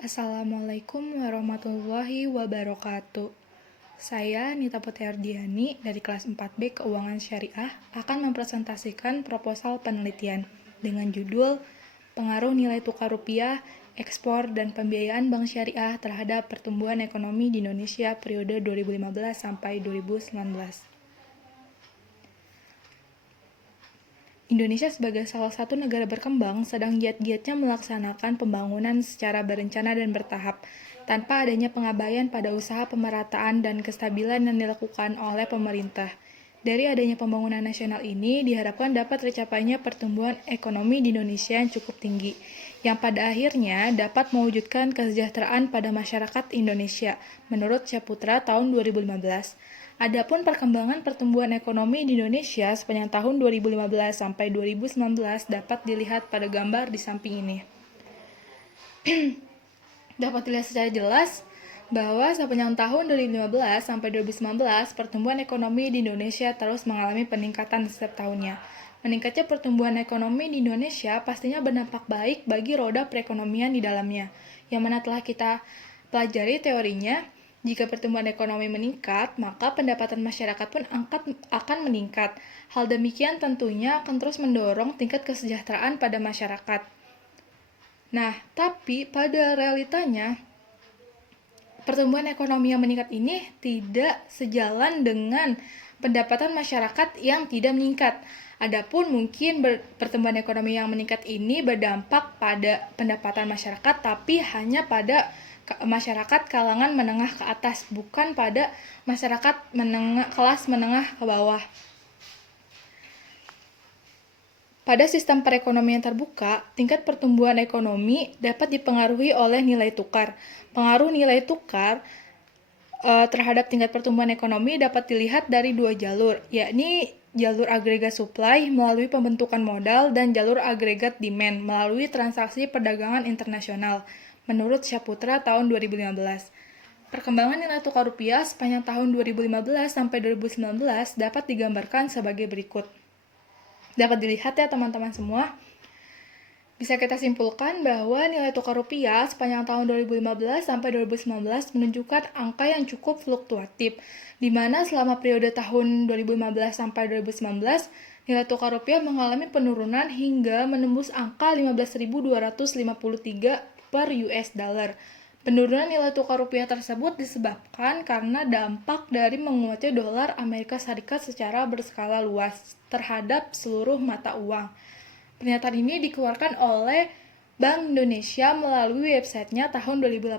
Assalamualaikum warahmatullahi wabarakatuh. Saya Nita Putri Ardiani dari kelas 4B Keuangan Syariah akan mempresentasikan proposal penelitian dengan judul Pengaruh Nilai Tukar Rupiah, Ekspor dan Pembiayaan Bank Syariah terhadap Pertumbuhan Ekonomi di Indonesia periode 2015 sampai 2019. Indonesia sebagai salah satu negara berkembang sedang giat-giatnya melaksanakan pembangunan secara berencana dan bertahap, tanpa adanya pengabaian pada usaha pemerataan dan kestabilan yang dilakukan oleh pemerintah. Dari adanya pembangunan nasional ini diharapkan dapat tercapainya pertumbuhan ekonomi di Indonesia yang cukup tinggi, yang pada akhirnya dapat mewujudkan kesejahteraan pada masyarakat Indonesia, menurut Syaputra tahun 2015. Adapun perkembangan pertumbuhan ekonomi di Indonesia sepanjang tahun 2015 sampai 2019 dapat dilihat pada gambar di samping ini. Dapat dilihat secara jelas bahwa sepanjang tahun 2015 sampai 2019 pertumbuhan ekonomi di Indonesia terus mengalami peningkatan setiap tahunnya. Meningkatnya pertumbuhan ekonomi di Indonesia pastinya berdampak baik bagi roda perekonomian di dalamnya, yang mana telah kita pelajari teorinya. Jika pertumbuhan ekonomi meningkat, maka pendapatan masyarakat pun akan meningkat. Hal demikian tentunya akan terus mendorong tingkat kesejahteraan pada masyarakat. Nah, tapi pada realitanya, pertumbuhan ekonomi yang meningkat ini tidak sejalan dengan pendapatan masyarakat yang tidak meningkat. Adapun mungkin pertumbuhan ekonomi yang meningkat ini berdampak pada pendapatan masyarakat, tapi hanya pada masyarakat kalangan menengah ke atas, bukan pada masyarakat kelas menengah ke bawah. Pada sistem perekonomian terbuka, tingkat pertumbuhan ekonomi dapat dipengaruhi oleh nilai tukar. Pengaruh nilai tukar terhadap tingkat pertumbuhan ekonomi dapat dilihat dari dua jalur, yakni jalur agregat supply melalui pembentukan modal dan jalur agregat demand melalui transaksi perdagangan internasional, menurut Syaputra tahun 2015. Perkembangan nilai tukar rupiah sepanjang tahun 2015 sampai 2019 dapat digambarkan sebagai berikut. Dapat dilihat ya teman-teman semua. Bisa kita simpulkan bahwa nilai tukar rupiah sepanjang tahun 2015 sampai 2019 menunjukkan angka yang cukup fluktuatif, di mana selama periode tahun 2015 sampai 2019, nilai tukar rupiah mengalami penurunan hingga menembus angka 15.253 per US dollar. Penurunan nilai tukar rupiah tersebut disebabkan karena dampak dari menguatnya dolar Amerika Serikat secara berskala luas terhadap seluruh mata uang. Pernyataan ini dikeluarkan oleh Bank Indonesia melalui websitenya tahun 2018.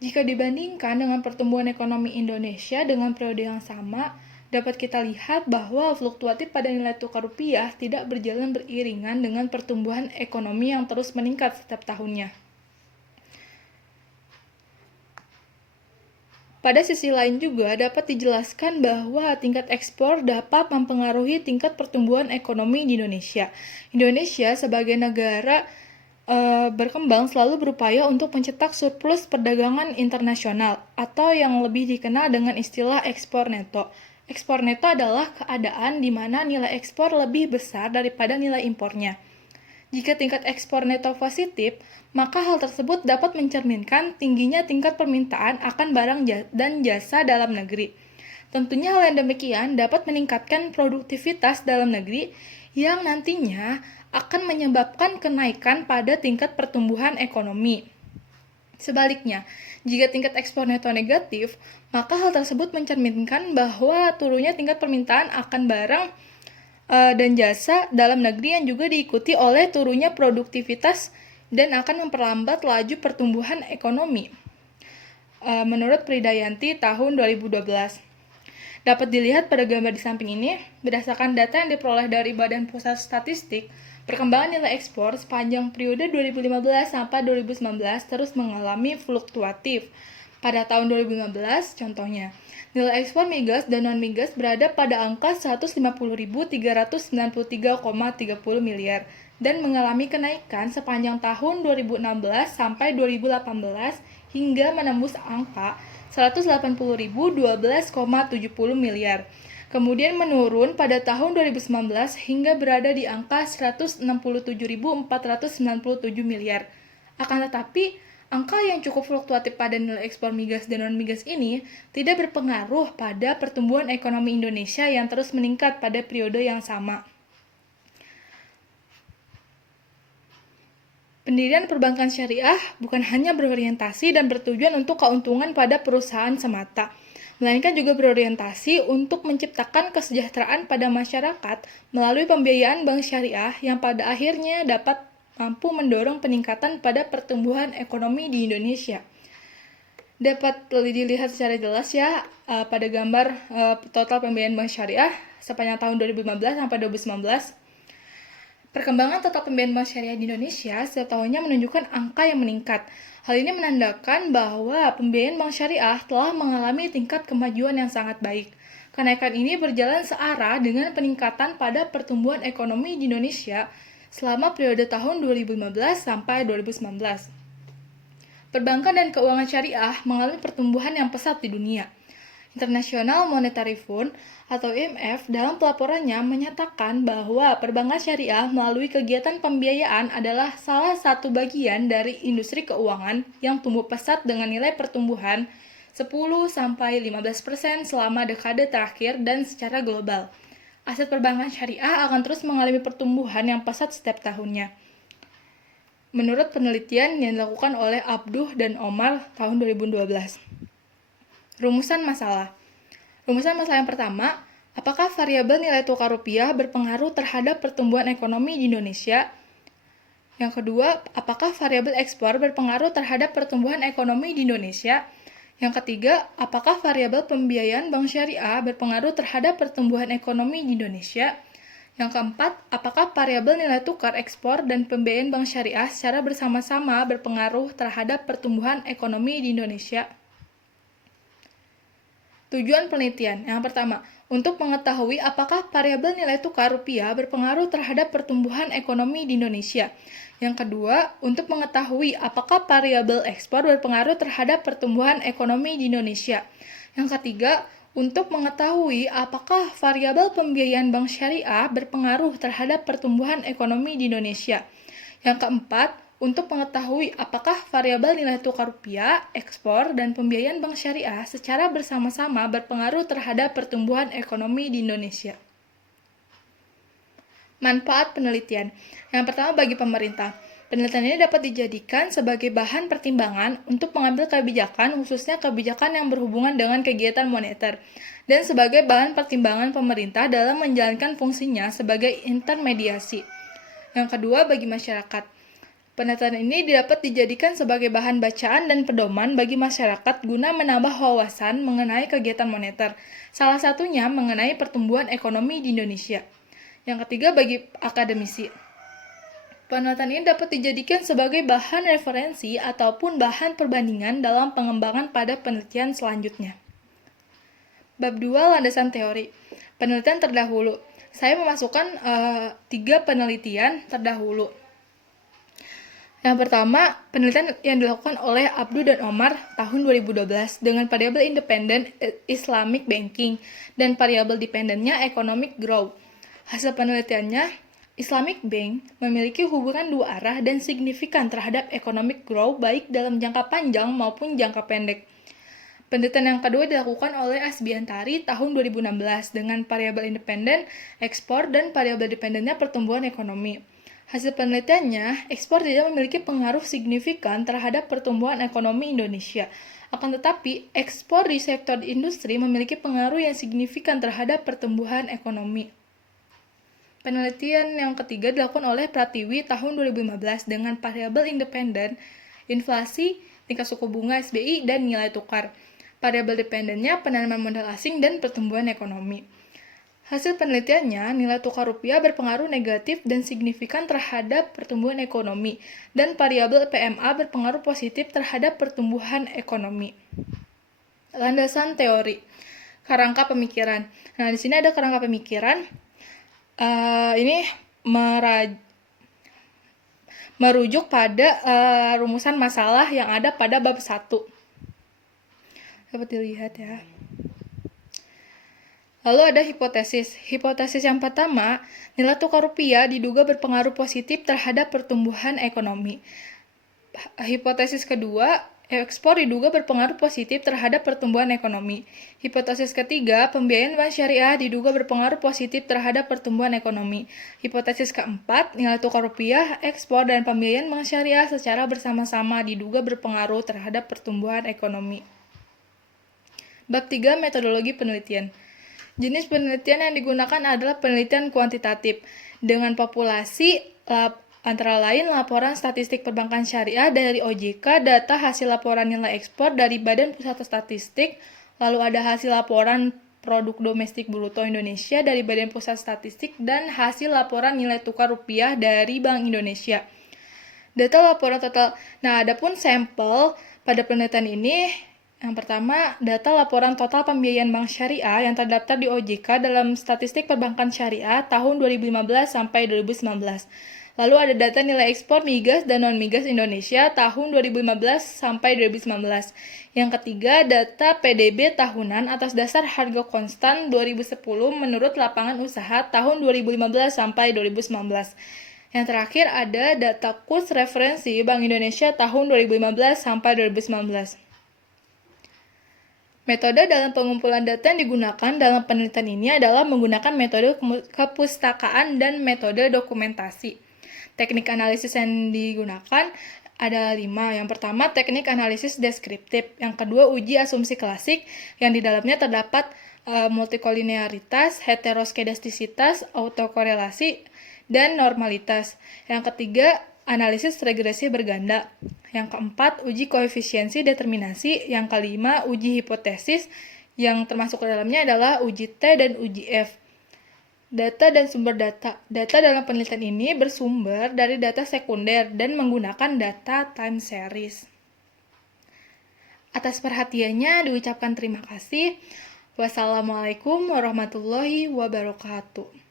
Jika dibandingkan dengan pertumbuhan ekonomi Indonesia dengan periode yang sama, dapat kita lihat bahwa fluktuatif pada nilai tukar rupiah tidak berjalan beriringan dengan pertumbuhan ekonomi yang terus meningkat setiap tahunnya. Pada sisi lain juga dapat dijelaskan bahwa tingkat ekspor dapat mempengaruhi tingkat pertumbuhan ekonomi di Indonesia. Indonesia sebagai negara berkembang selalu berupaya untuk mencetak surplus perdagangan internasional atau yang lebih dikenal dengan istilah ekspor neto. Ekspor neto adalah keadaan di mana nilai ekspor lebih besar daripada nilai impornya. Jika tingkat ekspor neto positif, maka hal tersebut dapat mencerminkan tingginya tingkat permintaan akan barang dan jasa dalam negeri. Tentunya hal yang demikian dapat meningkatkan produktivitas dalam negeri yang nantinya akan menyebabkan kenaikan pada tingkat pertumbuhan ekonomi. Sebaliknya, jika tingkat ekspor neto negatif, maka hal tersebut mencerminkan bahwa turunnya tingkat permintaan akan barang dan jasa dalam negeri yang juga diikuti oleh turunnya produktivitas dan akan memperlambat laju pertumbuhan ekonomi. Menurut Pridayanti tahun 2012. Dapat dilihat pada gambar di samping ini, berdasarkan data yang diperoleh dari Badan Pusat Statistik, perkembangan nilai ekspor sepanjang periode 2015 sampai 2019 terus mengalami fluktuatif. Pada tahun 2015, contohnya, nilai ekspor migas dan non-migas berada pada angka 150.393,30 miliar dan mengalami kenaikan sepanjang tahun 2016 sampai 2018 hingga menembus angka 180.012,70 miliar. Kemudian menurun pada tahun 2019 hingga berada di angka 167.497 miliar. Akan tetapi, Angka yang cukup fluktuatif pada nilai ekspor migas dan non-migas ini tidak berpengaruh pada pertumbuhan ekonomi Indonesia yang terus meningkat pada periode yang sama. Pendirian perbankan syariah bukan hanya berorientasi dan bertujuan untuk keuntungan pada perusahaan semata, melainkan juga berorientasi untuk menciptakan kesejahteraan pada masyarakat melalui pembiayaan bank syariah yang pada akhirnya dapat mampu mendorong peningkatan pada pertumbuhan ekonomi di Indonesia. Dapat dilihat secara jelas ya pada gambar total pembiayaan bank syariah sepanjang tahun 2015 sampai 2019. Perkembangan total pembiayaan bank syariah di Indonesia setiap tahunnya menunjukkan angka yang meningkat. Hal ini menandakan bahwa pembiayaan bank syariah telah mengalami tingkat kemajuan yang sangat baik. Kenaikan ini berjalan searah dengan peningkatan pada pertumbuhan ekonomi di Indonesia selama periode tahun 2015 sampai 2019. Perbankan dan keuangan syariah mengalami pertumbuhan yang pesat di dunia. International Monetary Fund atau IMF dalam pelaporannya menyatakan bahwa perbankan syariah melalui kegiatan pembiayaan adalah salah satu bagian dari industri keuangan yang tumbuh pesat dengan nilai pertumbuhan 10-15% selama dekade terakhir dan secara global. Aset perbankan syariah akan terus mengalami pertumbuhan yang pesat setiap tahunnya. Menurut penelitian yang dilakukan oleh Abduh dan Omar tahun 2012. Rumusan masalah. Rumusan masalah yang pertama, apakah variabel nilai tukar rupiah berpengaruh terhadap pertumbuhan ekonomi di Indonesia? Yang kedua, apakah variabel ekspor berpengaruh terhadap pertumbuhan ekonomi di Indonesia? Yang ketiga, apakah variabel pembiayaan bank syariah berpengaruh terhadap pertumbuhan ekonomi di Indonesia? Yang keempat, apakah variabel nilai tukar ekspor dan pembiayaan bank syariah secara bersama-sama berpengaruh terhadap pertumbuhan ekonomi di Indonesia? Tujuan penelitian. Yang pertama, untuk mengetahui apakah variabel nilai tukar rupiah berpengaruh terhadap pertumbuhan ekonomi di Indonesia. Yang kedua, untuk mengetahui apakah variabel ekspor berpengaruh terhadap pertumbuhan ekonomi di Indonesia. Yang ketiga, untuk mengetahui apakah variabel pembiayaan bank syariah berpengaruh terhadap pertumbuhan ekonomi di Indonesia. Yang keempat, untuk mengetahui apakah variabel nilai tukar rupiah, ekspor, dan pembiayaan bank syariah secara bersama-sama berpengaruh terhadap pertumbuhan ekonomi di Indonesia. Manfaat penelitian. Yang pertama bagi pemerintah. Penelitian ini dapat dijadikan sebagai bahan pertimbangan untuk mengambil kebijakan, khususnya kebijakan yang berhubungan dengan kegiatan moneter, dan sebagai bahan pertimbangan pemerintah dalam menjalankan fungsinya sebagai intermediasi. Yang kedua bagi masyarakat. Penelitian ini dapat dijadikan sebagai bahan bacaan dan pedoman bagi masyarakat guna menambah wawasan mengenai kegiatan moneter, salah satunya mengenai pertumbuhan ekonomi di Indonesia. Yang ketiga bagi akademisi. Penelitian ini dapat dijadikan sebagai bahan referensi ataupun bahan perbandingan dalam pengembangan pada penelitian selanjutnya. Bab 2 landasan teori. Penelitian terdahulu. Saya memasukkan 3 penelitian terdahulu. Yang pertama, penelitian yang dilakukan oleh Abduh dan Omar tahun 2012 dengan variabel independen Islamic Banking dan variabel dependennya Economic Growth. Hasil penelitiannya, Islamic Bank memiliki hubungan dua arah dan signifikan terhadap economic growth baik dalam jangka panjang maupun jangka pendek. Penelitian yang kedua dilakukan oleh Asbiantari tahun 2016 dengan variabel independen ekspor dan variabel dependennya pertumbuhan ekonomi. Hasil penelitiannya, ekspor tidak memiliki pengaruh signifikan terhadap pertumbuhan ekonomi Indonesia. Akan tetapi, ekspor di sektor industri memiliki pengaruh yang signifikan terhadap pertumbuhan ekonomi. Penelitian yang ketiga dilakukan oleh Pratiwi tahun 2015 dengan variabel independen, inflasi, tingkat suku bunga SBI, dan nilai tukar. Variabel dependennya penanaman modal asing dan pertumbuhan ekonomi. Hasil penelitiannya, nilai tukar rupiah berpengaruh negatif dan signifikan terhadap pertumbuhan ekonomi, dan variabel PMA berpengaruh positif terhadap pertumbuhan ekonomi. Landasan teori. Kerangka pemikiran. Nah, di sini ada kerangka pemikiran. Ini merujuk pada rumusan masalah yang ada pada bab 1. Dapat dilihat ya. Lalu ada hipotesis. Hipotesis yang pertama, nilai tukar rupiah diduga berpengaruh positif terhadap pertumbuhan ekonomi. Hipotesis kedua, ekspor diduga berpengaruh positif terhadap pertumbuhan ekonomi. Hipotesis ketiga, pembiayaan bank syariah diduga berpengaruh positif terhadap pertumbuhan ekonomi. Hipotesis keempat, nilai tukar rupiah, ekspor, dan pembiayaan bank syariah secara bersama-sama diduga berpengaruh terhadap pertumbuhan ekonomi. Bab 3, metodologi penelitian. Jenis penelitian yang digunakan adalah penelitian kuantitatif dengan populasi antara lain laporan statistik perbankan syariah dari OJK, data hasil laporan nilai ekspor dari Badan Pusat Statistik, lalu ada hasil laporan produk domestik bruto Indonesia dari Badan Pusat Statistik, dan hasil laporan nilai tukar rupiah dari Bank Indonesia. Data laporan total. Nah, adapun sampel pada penelitian ini, yang pertama, data laporan total pembiayaan bank syariah yang terdaftar di OJK dalam statistik perbankan syariah tahun 2015 sampai 2019. Lalu ada data nilai ekspor migas dan non-migas Indonesia tahun 2015 sampai 2019. Yang ketiga, data PDB tahunan atas dasar harga konstan 2010 menurut lapangan usaha tahun 2015 sampai 2019. Yang terakhir ada data kurs referensi Bank Indonesia tahun 2015 sampai 2019. Metode dalam pengumpulan data yang digunakan dalam penelitian ini adalah menggunakan metode kepustakaan dan metode dokumentasi. Teknik analisis yang digunakan adalah 5. Yang pertama, teknik analisis deskriptif. Yang kedua, uji asumsi klasik, yang di dalamnya terdapat multikolinearitas, heteroskedastisitas, autokorelasi, dan normalitas. Yang ketiga, analisis regresi berganda. Yang keempat, uji koefisiensi determinasi. Yang kelima, uji hipotesis, yang termasuk ke dalamnya adalah uji T dan uji F. Data dan sumber data. Data dalam penelitian ini bersumber dari data sekunder dan menggunakan data time series. Atas perhatiannya diucapkan terima kasih. Wassalamualaikum warahmatullahi wabarakatuh.